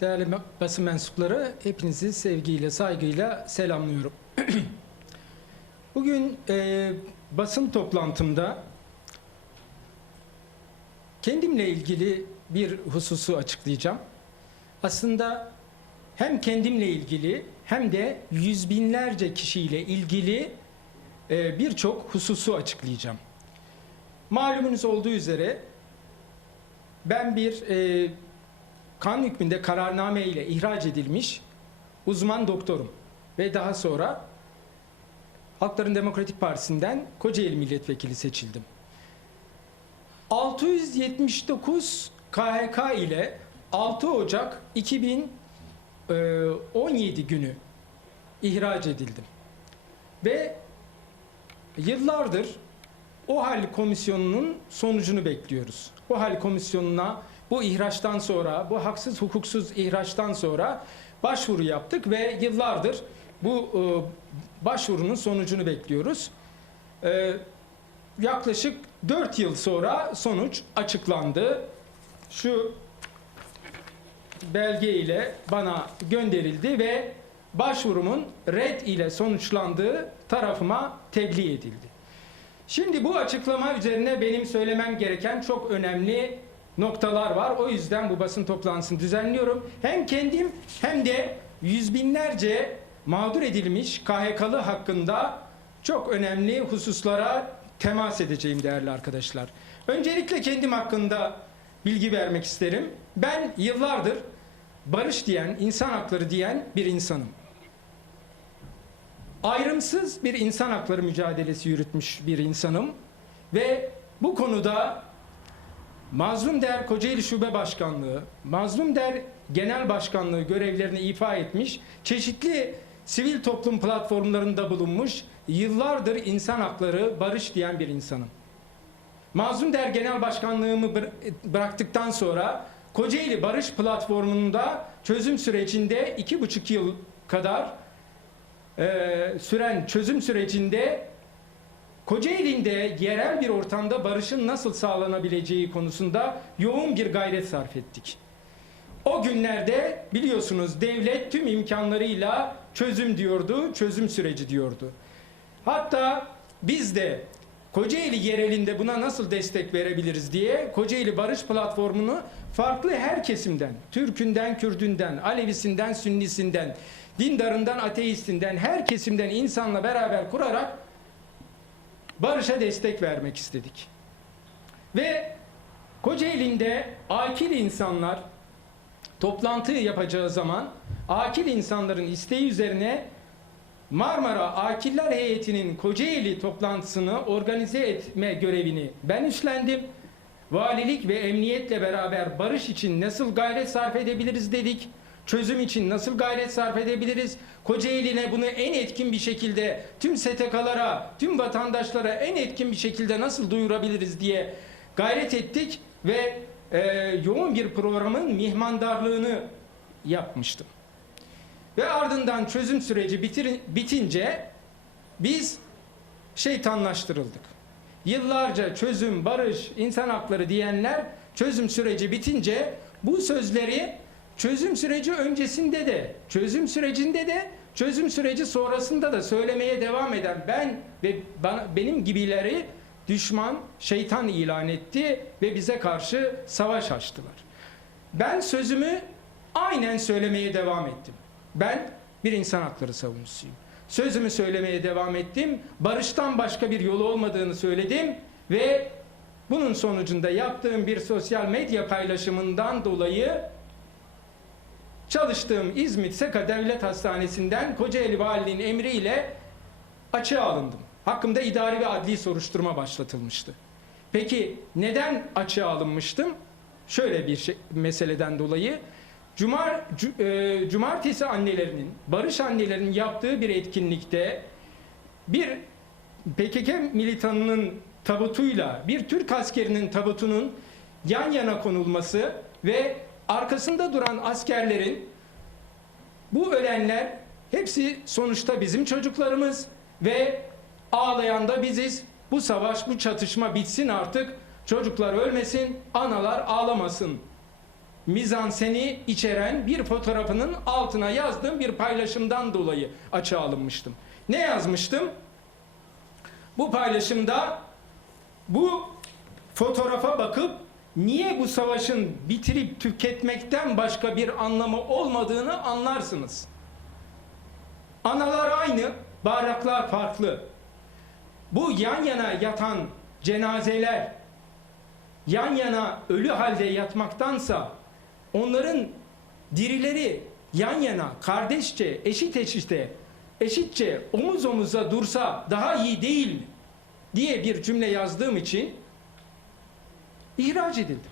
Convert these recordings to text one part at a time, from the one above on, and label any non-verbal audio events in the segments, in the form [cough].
Değerli basın mensupları, hepinizi sevgiyle, saygıyla selamlıyorum. [clears throat] Bugün e, basın toplantımda kendimle ilgili bir hususu açıklayacağım. Aslında hem kendimle ilgili hem de yüz binlerce kişiyle ilgili e, birçok hususu açıklayacağım. Malumunuz olduğu üzere ben bir e, kan hükmünde kararname ile ihraç edilmiş uzman doktorum ve daha sonra Halkların Demokratik Partisi'nden Kocaeli Milletvekili seçildim. 679 KHK ile 6 Ocak 2017 günü ihraç edildim. Ve yıllardır o hal komisyonunun sonucunu bekliyoruz. O hal komisyonuna bu ihraçtan sonra, bu haksız hukuksuz ihraçtan sonra başvuru yaptık ve yıllardır bu e, başvurunun sonucunu bekliyoruz. E, yaklaşık 4 yıl sonra sonuç açıklandı. Şu belge ile bana gönderildi ve başvurumun red ile sonuçlandığı tarafıma tebliğ edildi. Şimdi bu açıklama üzerine benim söylemem gereken çok önemli noktalar var. O yüzden bu basın toplantısını düzenliyorum. Hem kendim hem de yüz binlerce mağdur edilmiş KHK'lı hakkında çok önemli hususlara temas edeceğim değerli arkadaşlar. Öncelikle kendim hakkında bilgi vermek isterim. Ben yıllardır barış diyen, insan hakları diyen bir insanım. Ayrımsız bir insan hakları mücadelesi yürütmüş bir insanım ve bu konuda Mazlum Der Kocaeli Şube Başkanlığı, Mazlum Der Genel Başkanlığı görevlerini ifa etmiş, çeşitli sivil toplum platformlarında bulunmuş, yıllardır insan hakları, barış diyen bir insanım. Mazlum Der Genel Başkanlığımı bıra- bıraktıktan sonra Kocaeli Barış Platformu'nda çözüm sürecinde iki buçuk yıl kadar e, süren çözüm sürecinde Kocaeli'nde yerel bir ortamda barışın nasıl sağlanabileceği konusunda yoğun bir gayret sarf ettik. O günlerde biliyorsunuz devlet tüm imkanlarıyla çözüm diyordu, çözüm süreci diyordu. Hatta biz de Kocaeli yerelinde buna nasıl destek verebiliriz diye Kocaeli Barış Platformu'nu farklı her kesimden, Türkünden, Kürdünden, Alevisinden, Sünnisinden, dindarından, ateistinden, her kesimden insanla beraber kurarak barışa destek vermek istedik. Ve Kocaeli'nde akil insanlar toplantı yapacağı zaman akil insanların isteği üzerine Marmara Akiller Heyeti'nin Kocaeli toplantısını organize etme görevini ben üstlendim. Valilik ve emniyetle beraber barış için nasıl gayret sarf edebiliriz dedik. Çözüm için nasıl gayret sarf edebiliriz? Kocaeli'ne bunu en etkin bir şekilde tüm STK'lara, tüm vatandaşlara en etkin bir şekilde nasıl duyurabiliriz diye gayret ettik ve e, yoğun bir programın mihmandarlığını yapmıştım. Ve ardından çözüm süreci bitir, bitince biz şeytanlaştırıldık. Yıllarca çözüm, barış, insan hakları diyenler çözüm süreci bitince bu sözleri çözüm süreci öncesinde de, çözüm sürecinde de, çözüm süreci sonrasında da söylemeye devam eden ben ve bana, benim gibileri düşman, şeytan ilan etti ve bize karşı savaş açtılar. Ben sözümü aynen söylemeye devam ettim. Ben bir insan hakları savunucusuyum. Sözümü söylemeye devam ettim. Barıştan başka bir yolu olmadığını söyledim ve bunun sonucunda yaptığım bir sosyal medya paylaşımından dolayı çalıştığım İzmit Seka Devlet Hastanesi'nden Kocaeli Valiliğin emriyle açığa alındım. Hakkımda idari ve adli soruşturma başlatılmıştı. Peki neden açığa alınmıştım? Şöyle bir şey, meseleden dolayı Cumar, cu- e, cumartesi annelerinin, barış annelerinin yaptığı bir etkinlikte bir PKK militanının tabutuyla bir Türk askerinin tabutunun yan yana konulması ve arkasında duran askerlerin bu ölenler hepsi sonuçta bizim çocuklarımız ve ağlayan da biziz. Bu savaş, bu çatışma bitsin artık. Çocuklar ölmesin, analar ağlamasın mizanseni içeren bir fotoğrafının altına yazdığım bir paylaşımdan dolayı açığa alınmıştım. Ne yazmıştım? Bu paylaşımda bu fotoğrafa bakıp niye bu savaşın bitirip tüketmekten başka bir anlamı olmadığını anlarsınız. Analar aynı, bayraklar farklı. Bu yan yana yatan cenazeler yan yana ölü halde yatmaktansa onların dirileri yan yana kardeşçe, eşit eşite, eşitçe omuz omuza dursa daha iyi değil diye bir cümle yazdığım için ihraç edildim.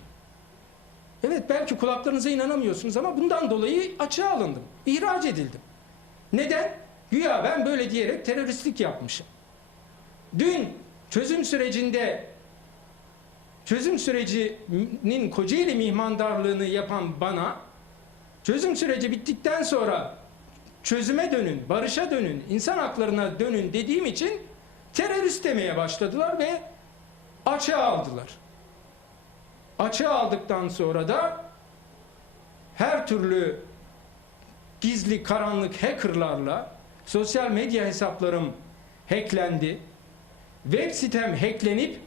Evet belki kulaklarınıza inanamıyorsunuz ama bundan dolayı açığa alındım. İhraç edildim. Neden? Güya ben böyle diyerek teröristlik yapmışım. Dün çözüm sürecinde çözüm sürecinin Kocaeli mihmandarlığını yapan bana çözüm süreci bittikten sonra çözüme dönün, barışa dönün, insan haklarına dönün dediğim için terörist demeye başladılar ve açığa aldılar. Açığa aldıktan sonra da her türlü gizli karanlık hackerlarla sosyal medya hesaplarım hacklendi. Web sitem hacklenip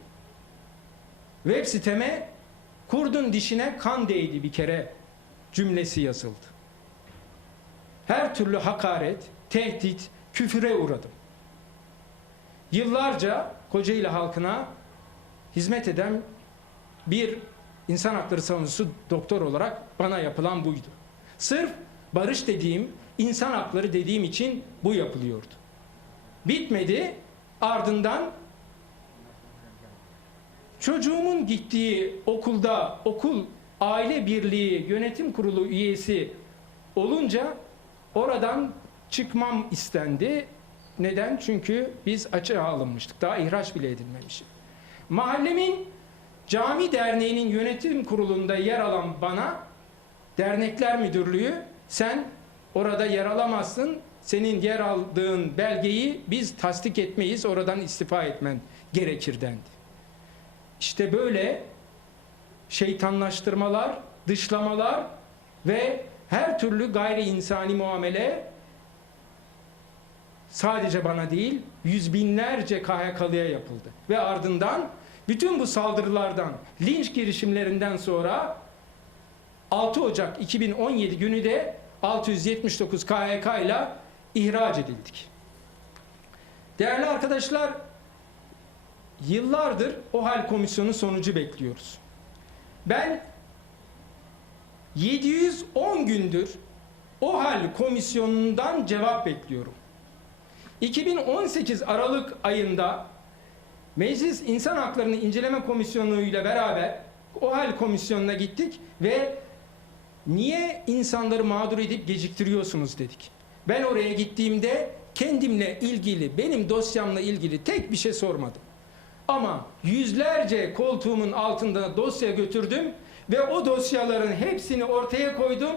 web siteme kurdun dişine kan değdi bir kere cümlesi yazıldı. Her türlü hakaret, tehdit, küfüre uğradım. Yıllarca Kocaeli halkına hizmet eden bir insan hakları savunucusu doktor olarak bana yapılan buydu. Sırf barış dediğim, insan hakları dediğim için bu yapılıyordu. Bitmedi. Ardından çocuğumun gittiği okulda okul aile birliği yönetim kurulu üyesi olunca oradan çıkmam istendi. Neden? Çünkü biz açığa alınmıştık. Daha ihraç bile edilmemişim. Mahallemin cami derneğinin yönetim kurulunda yer alan bana dernekler müdürlüğü sen orada yer alamazsın. Senin yer aldığın belgeyi biz tasdik etmeyiz. Oradan istifa etmen gerekir dendi. İşte böyle şeytanlaştırmalar, dışlamalar ve her türlü gayri insani muamele sadece bana değil yüz binlerce KHK'lıya yapıldı. Ve ardından bütün bu saldırılardan, linç girişimlerinden sonra 6 Ocak 2017 günü de 679 KHK ile ihraç edildik. Değerli arkadaşlar, yıllardır o komisyonu sonucu bekliyoruz. Ben 710 gündür o komisyonundan cevap bekliyorum. 2018 Aralık ayında Meclis İnsan Haklarını İnceleme Komisyonu ile beraber o hal komisyonuna gittik ve niye insanları mağdur edip geciktiriyorsunuz dedik. Ben oraya gittiğimde kendimle ilgili, benim dosyamla ilgili tek bir şey sormadım. Ama yüzlerce koltuğumun altında dosya götürdüm ve o dosyaların hepsini ortaya koydum.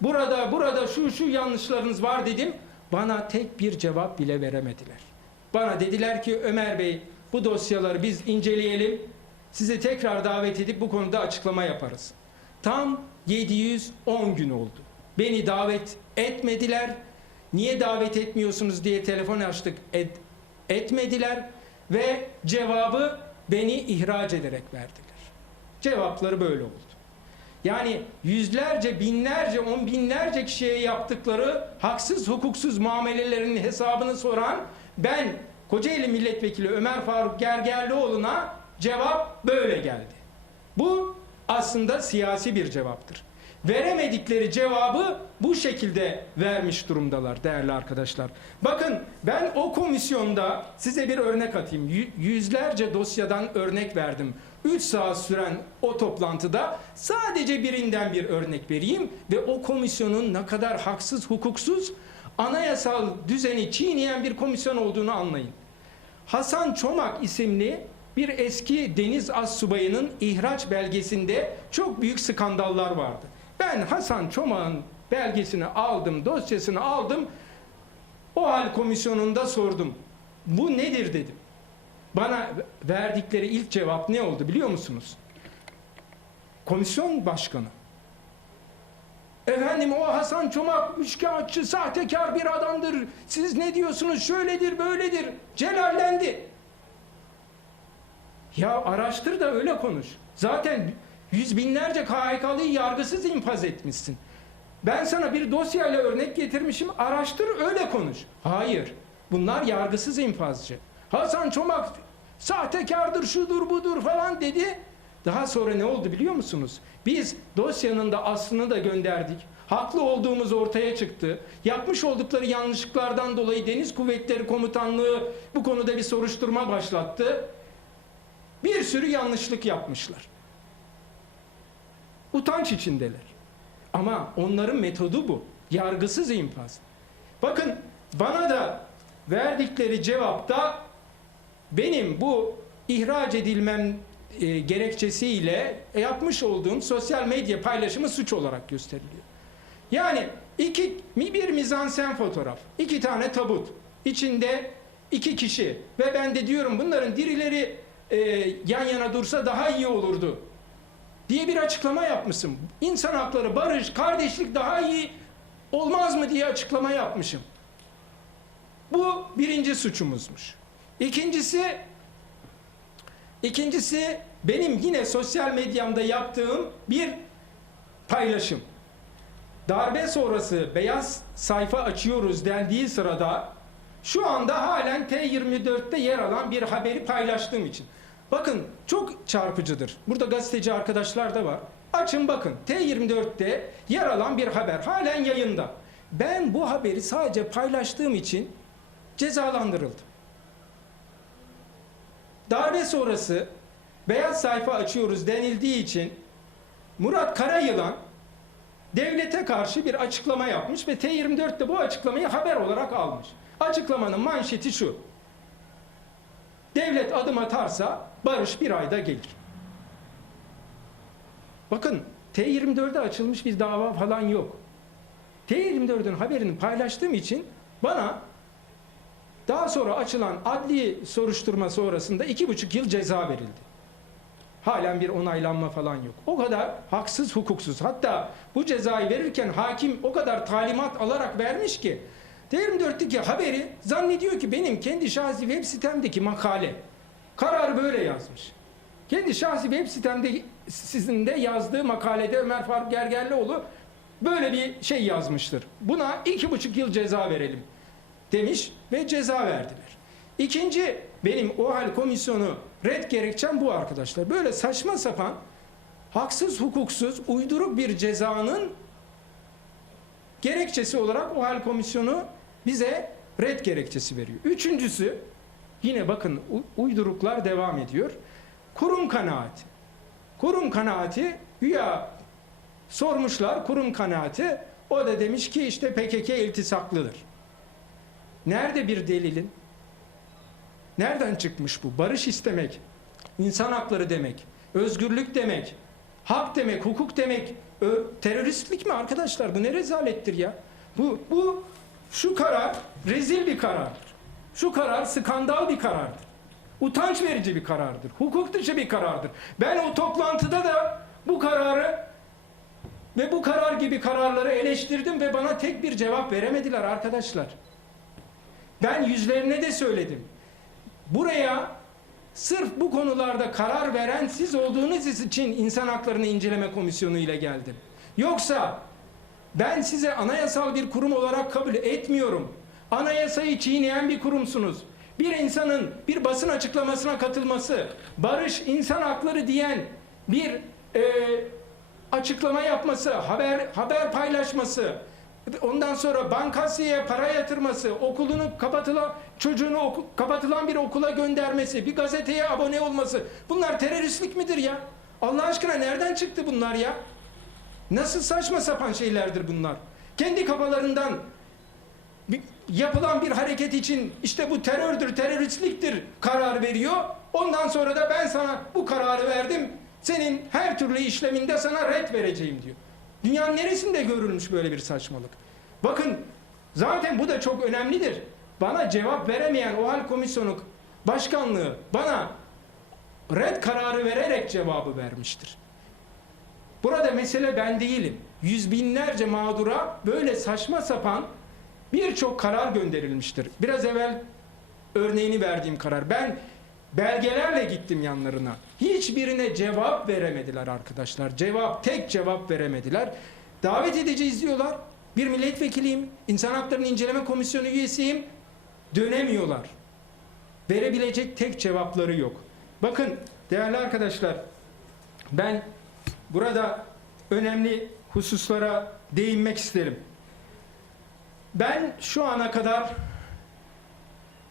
Burada burada şu şu yanlışlarınız var dedim. Bana tek bir cevap bile veremediler. Bana dediler ki Ömer Bey bu dosyaları biz inceleyelim. Sizi tekrar davet edip bu konuda açıklama yaparız. Tam 710 gün oldu. Beni davet etmediler. Niye davet etmiyorsunuz diye telefon açtık. Et, etmediler ve cevabı beni ihraç ederek verdiler. Cevapları böyle oldu. Yani yüzlerce, binlerce, on binlerce kişiye yaptıkları haksız, hukuksuz muamelelerinin hesabını soran ben Kocaeli Milletvekili Ömer Faruk Gergerlioğlu'na cevap böyle geldi. Bu aslında siyasi bir cevaptır. Veremedikleri cevabı bu şekilde vermiş durumdalar değerli arkadaşlar. Bakın ben o komisyonda size bir örnek atayım. Yü- Yüzlerce dosyadan örnek verdim. 3 saat süren o toplantıda sadece birinden bir örnek vereyim ve o komisyonun ne kadar haksız, hukuksuz, anayasal düzeni çiğneyen bir komisyon olduğunu anlayın. Hasan Çomak isimli bir eski deniz astsubayının ihraç belgesinde çok büyük skandallar vardı. Ben Hasan Çomak'ın belgesini aldım, dosyasını aldım. O hal komisyonunda sordum. Bu nedir dedim. Bana verdikleri ilk cevap ne oldu biliyor musunuz? Komisyon başkanı Efendim o Hasan Çomak üçkağıtçı, sahtekar bir adamdır. Siz ne diyorsunuz? Şöyledir, böyledir. Celallendi. Ya araştır da öyle konuş. Zaten yüz binlerce KHK'lıyı yargısız infaz etmişsin. Ben sana bir dosyayla örnek getirmişim. Araştır öyle konuş. Hayır. Bunlar yargısız infazcı. Hasan Çomak sahtekardır, şudur budur falan dedi. Daha sonra ne oldu biliyor musunuz? Biz dosyanın da aslını da gönderdik. Haklı olduğumuz ortaya çıktı. Yapmış oldukları yanlışlıklardan dolayı Deniz Kuvvetleri Komutanlığı bu konuda bir soruşturma başlattı. Bir sürü yanlışlık yapmışlar. Utanç içindeler. Ama onların metodu bu. Yargısız infaz. Bakın bana da verdikleri cevapta benim bu ihraç edilmem e, gerekçesiyle yapmış olduğum sosyal medya paylaşımı suç olarak gösteriliyor. Yani iki bir mizansen fotoğraf, iki tane tabut, içinde iki kişi ve ben de diyorum bunların dirileri e, yan yana dursa daha iyi olurdu diye bir açıklama yapmışım. İnsan hakları, barış, kardeşlik daha iyi olmaz mı diye açıklama yapmışım. Bu birinci suçumuzmuş. İkincisi ikincisi benim yine sosyal medyamda yaptığım bir paylaşım. Darbe sonrası beyaz sayfa açıyoruz dendiği sırada şu anda halen T24'te yer alan bir haberi paylaştığım için. Bakın çok çarpıcıdır. Burada gazeteci arkadaşlar da var. Açın bakın T24'te yer alan bir haber halen yayında. Ben bu haberi sadece paylaştığım için cezalandırıldım. Darbe sonrası beyaz sayfa açıyoruz denildiği için Murat Karayılan devlete karşı bir açıklama yapmış ve T24 de bu açıklamayı haber olarak almış. Açıklamanın manşeti şu. Devlet adım atarsa barış bir ayda gelir. Bakın T24'de açılmış bir dava falan yok. T24'ün haberini paylaştığım için bana daha sonra açılan adli soruşturma sonrasında iki buçuk yıl ceza verildi. Halen bir onaylanma falan yok. O kadar haksız, hukuksuz. Hatta bu cezayı verirken hakim o kadar talimat alarak vermiş ki T24'teki haberi zannediyor ki benim kendi şahsi web sitemdeki makale. Karar böyle yazmış. Kendi şahsi web sitemde sizin de yazdığı makalede Ömer Faruk Gergerlioğlu böyle bir şey yazmıştır. Buna iki buçuk yıl ceza verelim demiş ve ceza verdiler. İkinci benim o hal komisyonu red gerekçem bu arkadaşlar. Böyle saçma sapan haksız hukuksuz uyduruk bir cezanın gerekçesi olarak o hal komisyonu bize red gerekçesi veriyor. Üçüncüsü yine bakın uyduruklar devam ediyor. Kurum kanaati. Kurum kanaati güya sormuşlar kurum kanaati o da demiş ki işte PKK iltisaklıdır. Nerede bir delilin? Nereden çıkmış bu? Barış istemek, insan hakları demek, özgürlük demek, hak demek, hukuk demek, teröristlik mi arkadaşlar? Bu ne rezalettir ya? Bu, bu şu karar rezil bir karardır. Şu karar skandal bir karardır. Utanç verici bir karardır. Hukuk dışı bir karardır. Ben o toplantıda da bu kararı ve bu karar gibi kararları eleştirdim ve bana tek bir cevap veremediler arkadaşlar. Ben yüzlerine de söyledim. Buraya sırf bu konularda karar veren siz olduğunuz için İnsan Haklarını İnceleme Komisyonu ile geldim. Yoksa ben size anayasal bir kurum olarak kabul etmiyorum. Anayasayı çiğneyen bir kurumsunuz. Bir insanın bir basın açıklamasına katılması, barış, insan hakları diyen bir e, açıklama yapması, haber haber paylaşması, ondan sonra bankasıya para yatırması, okulunu kapatılan çocuğunu oku- kapatılan bir okula göndermesi, bir gazeteye abone olması. Bunlar teröristlik midir ya? Allah aşkına nereden çıktı bunlar ya? Nasıl saçma sapan şeylerdir bunlar? Kendi kafalarından yapılan bir hareket için işte bu terördür, teröristliktir karar veriyor. Ondan sonra da ben sana bu kararı verdim. Senin her türlü işleminde sana red vereceğim diyor. Dünyanın neresinde görülmüş böyle bir saçmalık? Bakın zaten bu da çok önemlidir. Bana cevap veremeyen o hal komisyonu başkanlığı bana red kararı vererek cevabı vermiştir. Burada mesele ben değilim. yüz binlerce mağdura böyle saçma sapan birçok karar gönderilmiştir. Biraz evvel örneğini verdiğim karar. Ben belgelerle gittim yanlarına. Hiçbirine cevap veremediler arkadaşlar. Cevap, tek cevap veremediler. Davet edeceğiz diyorlar. Bir milletvekiliyim, İnsan Haklarını İnceleme Komisyonu üyesiyim. Dönemiyorlar. Verebilecek tek cevapları yok. Bakın değerli arkadaşlar, ben burada önemli hususlara değinmek isterim. Ben şu ana kadar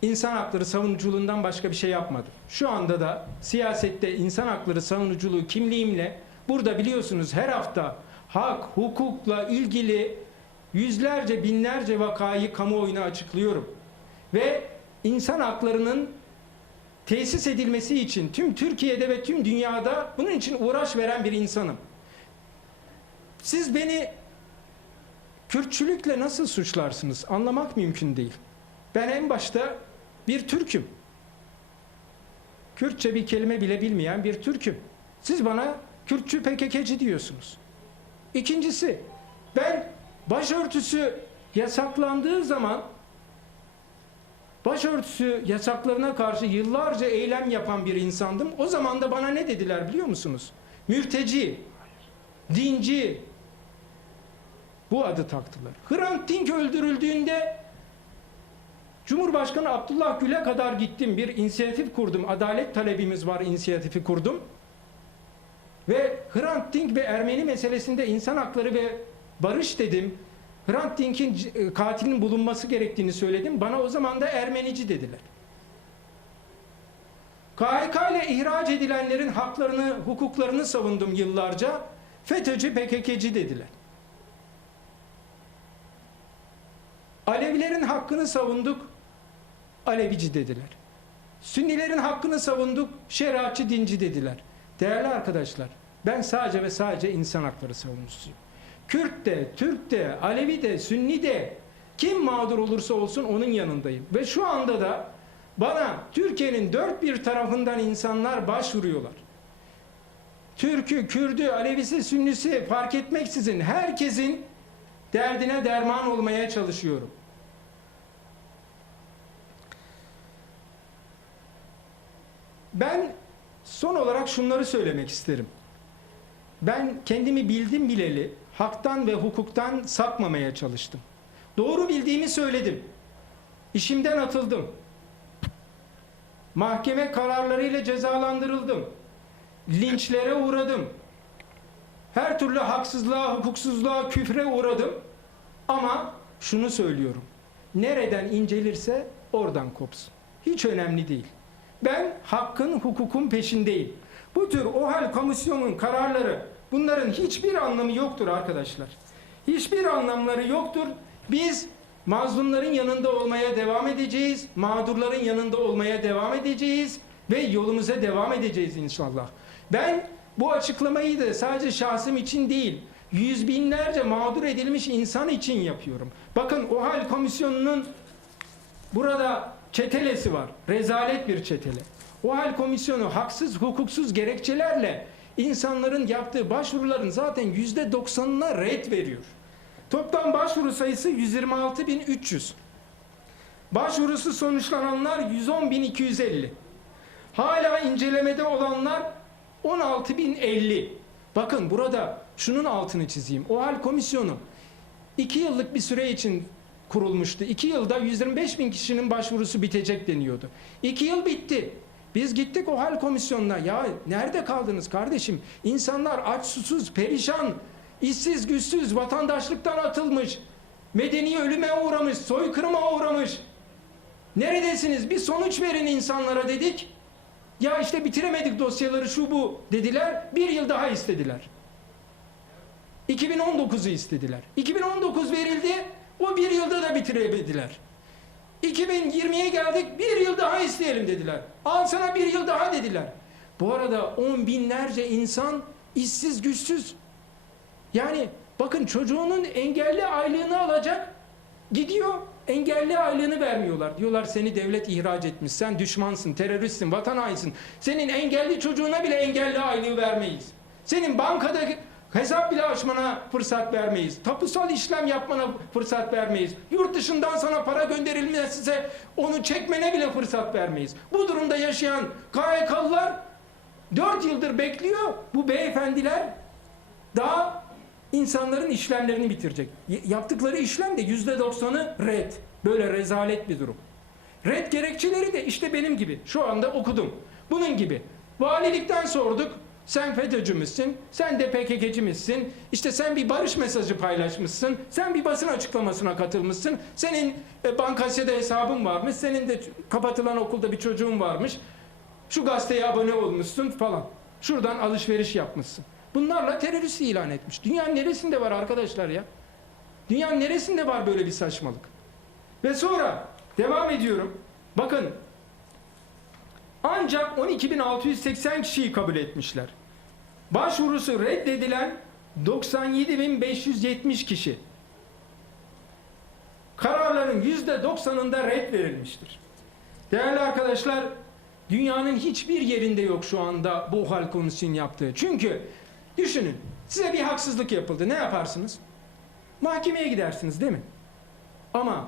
insan hakları savunuculuğundan başka bir şey yapmadım. Şu anda da siyasette insan hakları savunuculuğu kimliğimle burada biliyorsunuz her hafta hak, hukukla ilgili yüzlerce, binlerce vakayı kamuoyuna açıklıyorum. Ve insan haklarının tesis edilmesi için tüm Türkiye'de ve tüm dünyada bunun için uğraş veren bir insanım. Siz beni Kürtçülükle nasıl suçlarsınız? Anlamak mümkün değil. Ben en başta bir Türk'üm. Kürtçe bir kelime bile bilmeyen bir Türk'üm. Siz bana Kürtçü PKK'ci diyorsunuz. İkincisi, ben başörtüsü yasaklandığı zaman başörtüsü yasaklarına karşı yıllarca eylem yapan bir insandım. O zaman da bana ne dediler biliyor musunuz? Mürteci, dinci, bu adı taktılar. Hrant Dink öldürüldüğünde Cumhurbaşkanı Abdullah Gül'e kadar gittim. Bir inisiyatif kurdum. Adalet talebimiz var inisiyatifi kurdum. Ve Hrant Dink ve Ermeni meselesinde insan hakları ve barış dedim. Hrant Dink'in e, katilinin bulunması gerektiğini söyledim. Bana o zaman da Ermenici dediler. KHK ile ihraç edilenlerin haklarını, hukuklarını savundum yıllarca. FETÖ'cü, PKK'ci dediler. Alevilerin hakkını savunduk, Alevici dediler. Sünnilerin hakkını savunduk, şeriatçı dinci dediler. Değerli arkadaşlar, ben sadece ve sadece insan hakları savunucusuyum. Kürt de, Türk de, Alevi de, Sünni de kim mağdur olursa olsun onun yanındayım. Ve şu anda da bana Türkiye'nin dört bir tarafından insanlar başvuruyorlar. Türk'ü, Kürd'ü, Alevisi, Sünnisi fark etmeksizin herkesin derdine derman olmaya çalışıyorum. Ben son olarak şunları söylemek isterim. Ben kendimi bildim bileli haktan ve hukuktan sapmamaya çalıştım. Doğru bildiğimi söyledim. İşimden atıldım. Mahkeme kararlarıyla cezalandırıldım. Linçlere uğradım. Her türlü haksızlığa, hukuksuzluğa, küfre uğradım. Ama şunu söylüyorum. Nereden incelirse oradan kopsun. Hiç önemli değil. Ben hakkın, hukukun peşindeyim. Bu tür OHAL komisyonun kararları bunların hiçbir anlamı yoktur arkadaşlar. Hiçbir anlamları yoktur. Biz mazlumların yanında olmaya devam edeceğiz. Mağdurların yanında olmaya devam edeceğiz ve yolumuza devam edeceğiz inşallah. Ben bu açıklamayı da sadece şahsım için değil, yüz binlerce mağdur edilmiş insan için yapıyorum. Bakın OHAL komisyonunun burada çetelesi var. Rezalet bir çetele. OHAL komisyonu haksız, hukuksuz gerekçelerle insanların yaptığı başvuruların zaten yüzde doksanına red veriyor. Toplam başvuru sayısı 126.300. Başvurusu sonuçlananlar 110.250. Hala incelemede olanlar 16.050. Bakın burada şunun altını çizeyim. OHAL komisyonu 2 yıllık bir süre için kurulmuştu. 2 yılda 125 bin kişinin başvurusu bitecek deniyordu. 2 yıl bitti. Biz gittik OHAL komisyonuna. Ya nerede kaldınız kardeşim? İnsanlar aç susuz, perişan, işsiz güçsüz, vatandaşlıktan atılmış, medeni ölüme uğramış, soykırıma uğramış. Neredesiniz? Bir sonuç verin insanlara dedik. Ya işte bitiremedik dosyaları şu bu dediler. Bir yıl daha istediler. 2019'u istediler. 2019 verildi. O bir yılda da bitiremediler. 2020'ye geldik. Bir yıl daha isteyelim dediler. Al sana bir yıl daha dediler. Bu arada on binlerce insan işsiz güçsüz. Yani bakın çocuğunun engelli aylığını alacak. Gidiyor engelli aylığını vermiyorlar. Diyorlar seni devlet ihraç etmiş. Sen düşmansın, teröristsin, vatan hainisin. Senin engelli çocuğuna bile engelli aylığı vermeyiz. Senin bankada Hesap bile açmana fırsat vermeyiz. Tapusal işlem yapmana fırsat vermeyiz. Yurt dışından sana para gönderilmesize onu çekmene bile fırsat vermeyiz. Bu durumda yaşayan KHK'lılar 4 yıldır bekliyor. Bu beyefendiler daha insanların işlemlerini bitirecek. Yaptıkları işlem de yüzde doksanı red. Böyle rezalet bir durum. Red gerekçeleri de işte benim gibi. Şu anda okudum. Bunun gibi. Valilikten sorduk. Sen FETÖ'cü müsün? Sen de PKK'cı mısın? İşte sen bir barış mesajı paylaşmışsın. Sen bir basın açıklamasına katılmışsın. Senin e, Bankasya'da hesabın varmış. Senin de kapatılan okulda bir çocuğun varmış. Şu gazeteye abone olmuşsun falan. Şuradan alışveriş yapmışsın. Bunlarla terörist ilan etmiş. Dünyanın neresinde var arkadaşlar ya? Dünyanın neresinde var böyle bir saçmalık? Ve sonra devam ediyorum. Bakın ancak 12.680 kişiyi kabul etmişler. Başvurusu reddedilen 97.570 kişi. Kararların %90'ında red verilmiştir. Değerli arkadaşlar, dünyanın hiçbir yerinde yok şu anda bu hal komisyonun yaptığı. Çünkü düşünün, size bir haksızlık yapıldı. Ne yaparsınız? Mahkemeye gidersiniz değil mi? Ama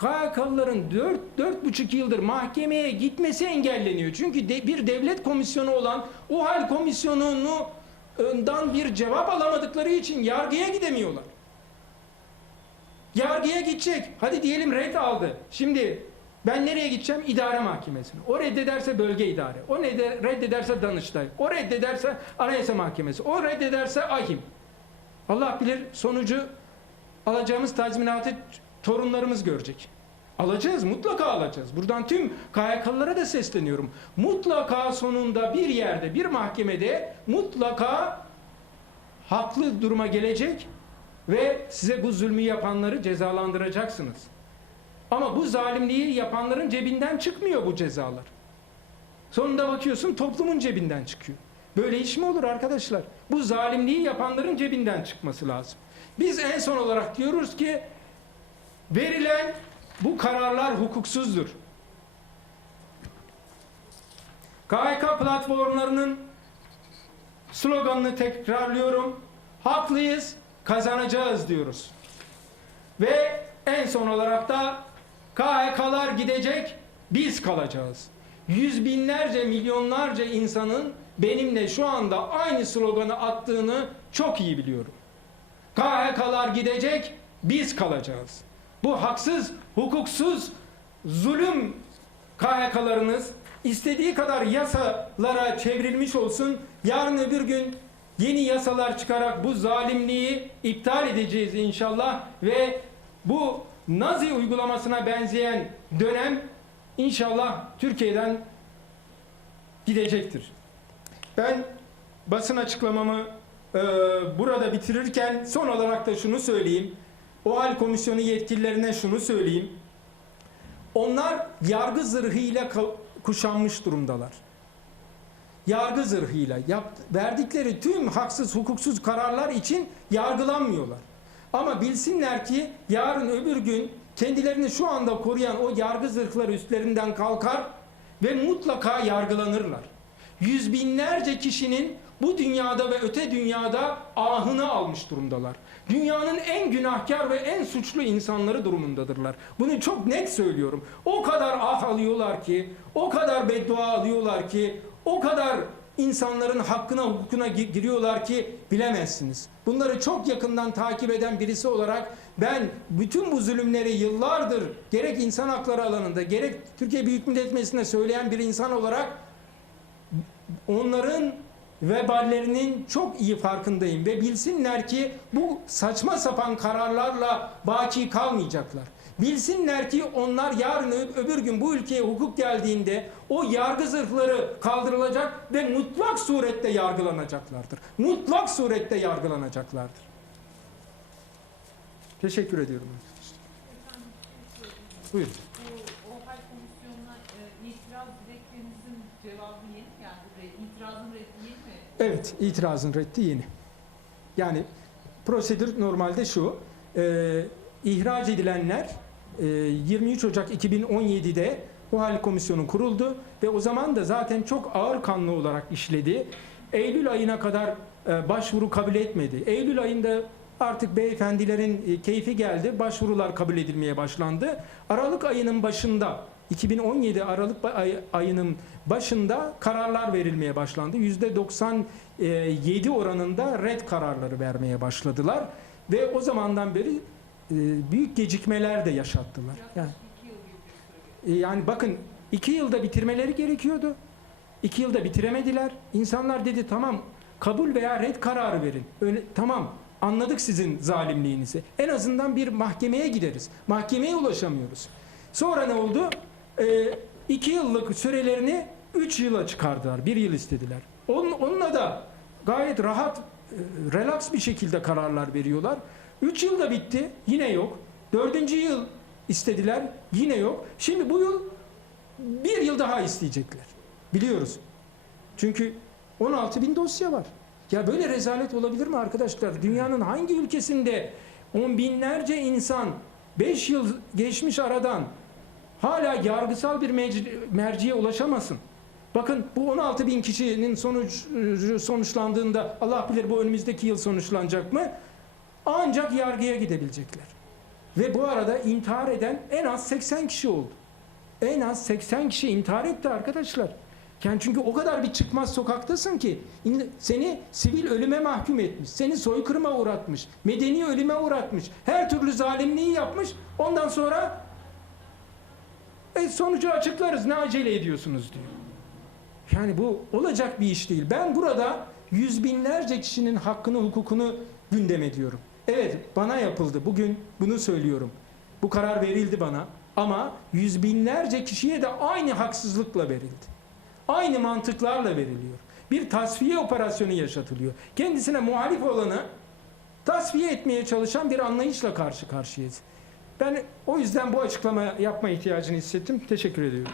KHK'lıların 4 4,5 yıldır mahkemeye gitmesi engelleniyor. Çünkü de, bir devlet komisyonu olan o hal komisyonundan bir cevap alamadıkları için yargıya gidemiyorlar. Yargıya gidecek. Hadi diyelim red aldı. Şimdi ben nereye gideceğim? İdare mahkemesine. O reddederse bölge idare. O reddederse Danıştay. O reddederse Anayasa Mahkemesi. O reddederse AHİM. Allah bilir sonucu alacağımız tazminatı torunlarımız görecek. Alacağız, mutlaka alacağız. Buradan tüm KYK'lılara da sesleniyorum. Mutlaka sonunda bir yerde, bir mahkemede mutlaka haklı duruma gelecek ve size bu zulmü yapanları cezalandıracaksınız. Ama bu zalimliği yapanların cebinden çıkmıyor bu cezalar. Sonunda bakıyorsun toplumun cebinden çıkıyor. Böyle iş mi olur arkadaşlar? Bu zalimliği yapanların cebinden çıkması lazım. Biz en son olarak diyoruz ki verilen bu kararlar hukuksuzdur. KHK platformlarının sloganını tekrarlıyorum. Haklıyız, kazanacağız diyoruz. Ve en son olarak da KHK'lar gidecek, biz kalacağız. Yüz binlerce, milyonlarca insanın benimle şu anda aynı sloganı attığını çok iyi biliyorum. KHK'lar gidecek, biz kalacağız. Bu haksız, hukuksuz, zulüm KHK'larınız istediği kadar yasalara çevrilmiş olsun. Yarın öbür gün yeni yasalar çıkarak bu zalimliği iptal edeceğiz inşallah ve bu Nazi uygulamasına benzeyen dönem inşallah Türkiye'den gidecektir. Ben basın açıklamamı e, burada bitirirken son olarak da şunu söyleyeyim. O hal komisyonu yetkililerine şunu söyleyeyim. Onlar yargı zırhıyla kuşanmış durumdalar. Yargı zırhıyla yap, verdikleri tüm haksız hukuksuz kararlar için yargılanmıyorlar. Ama bilsinler ki yarın öbür gün kendilerini şu anda koruyan o yargı zırhları üstlerinden kalkar ve mutlaka yargılanırlar. Yüz binlerce kişinin bu dünyada ve öte dünyada ahını almış durumdalar. Dünyanın en günahkar ve en suçlu insanları durumundadırlar. Bunu çok net söylüyorum. O kadar ah alıyorlar ki, o kadar beddua alıyorlar ki, o kadar insanların hakkına hukukuna gi- giriyorlar ki bilemezsiniz. Bunları çok yakından takip eden birisi olarak ben bütün bu zulümleri yıllardır gerek insan hakları alanında gerek Türkiye Büyük Millet Meclisi'nde söyleyen bir insan olarak onların veballerinin çok iyi farkındayım ve bilsinler ki bu saçma sapan kararlarla baki kalmayacaklar. Bilsinler ki onlar yarın öbür gün bu ülkeye hukuk geldiğinde o yargı zırhları kaldırılacak ve mutlak surette yargılanacaklardır. Mutlak surette yargılanacaklardır. Teşekkür ediyorum. Buyurun. Bu OHAL komisyonuna e, itiraz dileklerimizin cevabı yeni mi? Yani itirazın reddi yeni mi? Evet, itirazın reddi yeni. Yani prosedür normalde şu, e, ihraç edilenler e, 23 Ocak 2017'de o hal komisyonu kuruldu ve o zaman da zaten çok ağır kanlı olarak işledi. Eylül ayına kadar e, başvuru kabul etmedi. Eylül ayında artık beyefendilerin e, keyfi geldi. Başvurular kabul edilmeye başlandı. Aralık ayının başında 2017 Aralık ayının başında kararlar verilmeye başlandı. %97 oranında red kararları vermeye başladılar ve o zamandan beri e, büyük gecikmeler de yaşattılar. Yani, e, yani bakın iki yılda bitirmeleri gerekiyordu. İki yılda bitiremediler. İnsanlar dedi tamam kabul veya red kararı verin. Öyle, tamam anladık sizin zalimliğinizi. En azından bir mahkemeye gideriz. Mahkemeye ulaşamıyoruz. Sonra ne oldu? Ee, iki yıllık sürelerini üç yıla çıkardılar. Bir yıl istediler. Onun, onunla da gayet rahat, e, relax bir şekilde kararlar veriyorlar. Üç yılda bitti. Yine yok. Dördüncü yıl istediler. Yine yok. Şimdi bu yıl bir yıl daha isteyecekler. Biliyoruz. Çünkü 16 bin dosya var. Ya böyle rezalet olabilir mi arkadaşlar? Dünyanın hangi ülkesinde on binlerce insan 5 yıl geçmiş aradan hala yargısal bir merciye ulaşamasın? Bakın bu 16 bin kişinin sonuç sonuçlandığında Allah bilir bu önümüzdeki yıl sonuçlanacak mı? Ancak yargıya gidebilecekler. Ve bu arada intihar eden en az 80 kişi oldu. En az 80 kişi intihar etti arkadaşlar. Yani çünkü o kadar bir çıkmaz sokaktasın ki seni sivil ölüme mahkum etmiş, seni soykırıma uğratmış, medeni ölüme uğratmış, her türlü zalimliği yapmış. Ondan sonra e, sonucu açıklarız ne acele ediyorsunuz diyor. Yani bu olacak bir iş değil. Ben burada yüz binlerce kişinin hakkını, hukukunu gündem ediyorum. Evet bana yapıldı. Bugün bunu söylüyorum. Bu karar verildi bana. Ama yüz binlerce kişiye de aynı haksızlıkla verildi. Aynı mantıklarla veriliyor. Bir tasfiye operasyonu yaşatılıyor. Kendisine muhalif olanı tasfiye etmeye çalışan bir anlayışla karşı karşıyayız. Ben o yüzden bu açıklama yapma ihtiyacını hissettim. Teşekkür ediyorum.